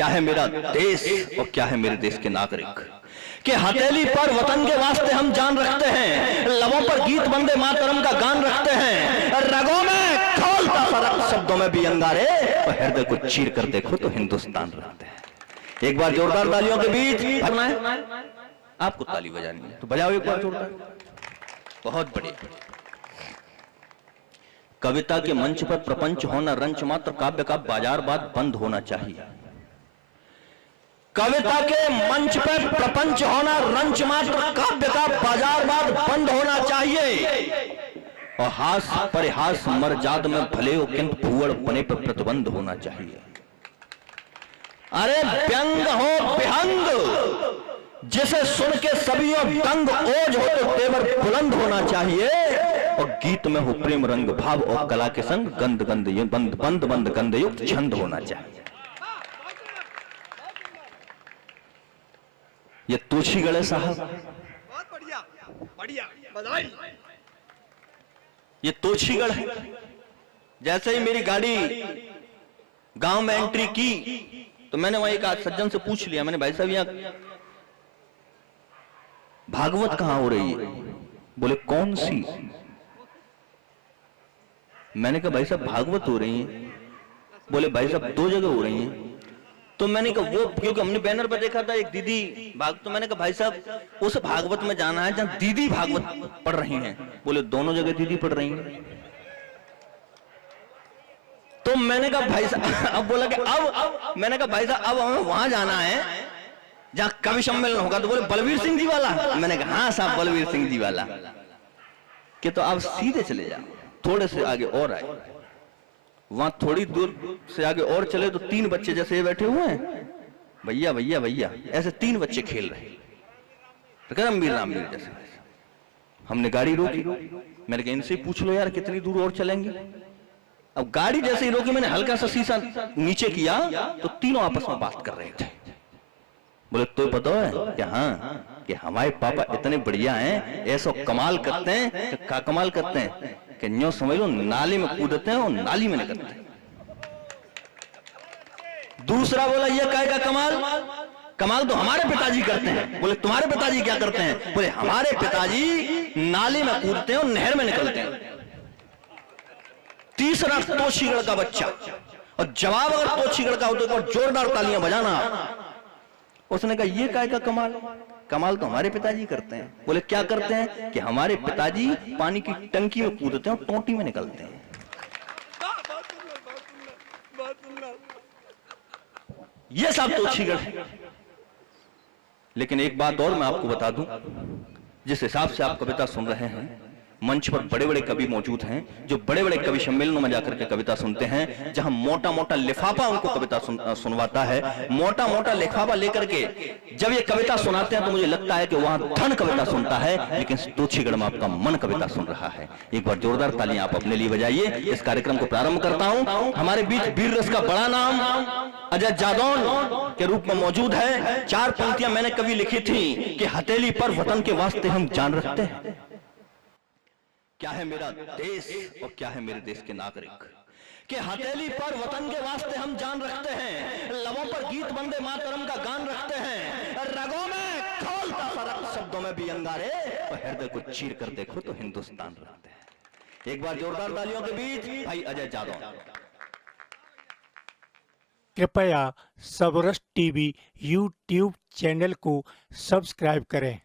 क्या है मेरा देश और क्या है मेरे देश के नागरिक कि हथेली पर वतन के वास्ते हम जान रखते हैं, लबों पर गीत वंदे मातरम का गान रखते हैं, रगों में खौलता सा रक्त, शब्दों में भी अंगारे और हृदय को चीर कर देखो तो हिंदुस्तान रखते हैं। एक बार जोरदार तालियों के बीच भरना है, आपको ताली बजानी है तो बजाओ एक बार जोरदार। बहुत बढ़िया। कविता के मंच पर प्रपंच होना रंच मात्र, काव्य का बाजारवाद बंद होना चाहिए। कविता के मंच पर प्रपंच होना रंच मात्र, काव्य का बाजारवाद बंद होना चाहिए। और हास परिहास मरजाद में भले हो किंतु भूअड़ पने पर प्रतिबंध होना चाहिए। अरे व्यंग हो विहंग जिसे सुन के सभी दंग, ओज हो तो तेवर बुलंद होना चाहिए। और गीत में हो प्रेम रंग भाव और कला के संग गंद गंद बंद बंद बंद गंध युक्त छंद होना चाहिए। ये तोशीगढ़ है साहब, बहुत बढ़िया बढ़िया बधाई। ये तोशीगढ़ है। जैसे ही मेरी गाड़ी गांव में एंट्री की तो मैंने वहां एक सज्जन से पूछ लिया, मैंने भाई साहब यहाँ भागवत कहां हो रही है? बोले कौन सी? मैंने कहा भाई साहब भागवत हो रही है। बोले भाई साहब दो जगह हो रही है। तो मैंने कहा वो, क्योंकि हमने बैनर पर देखा था एक दीदी तो मैंने कहा भाई साहब उस भागवत में जाना है जहां दीदी भागवत पढ़ रही हैं। बोले दोनों जगह दीदी पढ़ रही हैं। तो मैंने कहा भाई साहब, अब बोला कि अब मैंने कहा भाई साहब अब हमें वहां जाना है जहां कवि सम्मेलन होगा। तो बोले बलवीर सिंह जी वाला? मैंने कहा हाँ साहब बलवीर सिंह जी वाला। कि तो आप सीधे चले जाओ, थोड़े से आगे और आए, वहां थोड़ी दूर से आगे और चले तो तीन बच्चे जैसे ये बैठे हुए हैं, भैया भैया भैया ऐसे तीन बच्चे खेल रहे हैं, तो कह रामवीर रामवीर जैसे। हमने गाड़ी रोकी, मैंने कहा इनसे पूछ लो यार कितनी दूर और चलेंगे। अब गाड़ी जैसे ही रोकी मैंने हल्का सा शीशा नीचे किया तो तीनों आपस में बात कर रहे थे। बोले तो पता है कि हाँ कि हमारे पापा इतने बढ़िया हैं, ऐसा कमाल करते हैं। क्या कमाल करते हैं? कि न्यो समझ लो नाली में कूदते हैं और नाली में निकलते हैं। दूसरा बोला ये काय का कमाल? कमाल तो हमारे पिताजी करते हैं। बोले तुम्हारे पिताजी क्या करते हैं? बोले हमारे पिताजी नाली में कूदते हैं और नहर में निकलते हैं। तीसरा तोशीगढ़ का बच्चा, और जवाब अगर तोशीगढ़ का हो तो जोरदार तालियां बजाना। उसने कहा ये काय का कमाल? कमाल तो हमारे पिताजी करते हैं। बोले क्या करते हैं? कि हमारे पिताजी पानी की टंकी में कूदते हैं और टोटी में निकलते हैं। ये सब तोशीगढ़ है। लेकिन एक बात और मैं आपको बता दूं, जिस हिसाब से आप कविता सुन रहे हैं, मंच पर बड़े बड़े कवि मौजूद हैं जो बड़े बड़े कवि सम्मेलनों में जाकर के कविता सुनते हैं, जहां मोटा मोटा लिफाफा उनको कविता सुनवाता है। मोटा मोटा लिफाफा लेकर के जब ये कविता सुनाते हैं तो मुझे लगता है कि वहां धन कविता सुनता है, लेकिन तोशीगढ़ में आपका मन कविता सुन रहा है। एक बार जोरदार तालियां आप अपने लिए बजाइए। इस कार्यक्रम को प्रारंभ करता हूं। हमारे बीच वीर रस का बड़ा नाम अजय जादौन के रूप में मौजूद है। चार पंक्तियां मैंने कभी लिखी थी कि हथेली पर वतन के वास्ते हम जान रखते हैं। क्या है मेरा देश और क्या है मेरे देश के नागरिक कि हथेली पर वतन के वास्ते हम जान रखते हैं, लबों पर गीत वंदे मातरम का गान रखते हैं, रगों में खौलता सा रक्त, शब्दों में भी अंगारे और हृदय को चीर कर देखो तो हिंदुस्तान रखते हैं। एक बार जोरदार तालियों के बीच भाई अजय जादव। कृपया सबरस टीवी यूट्यूब चैनल को सब्सक्राइब करें।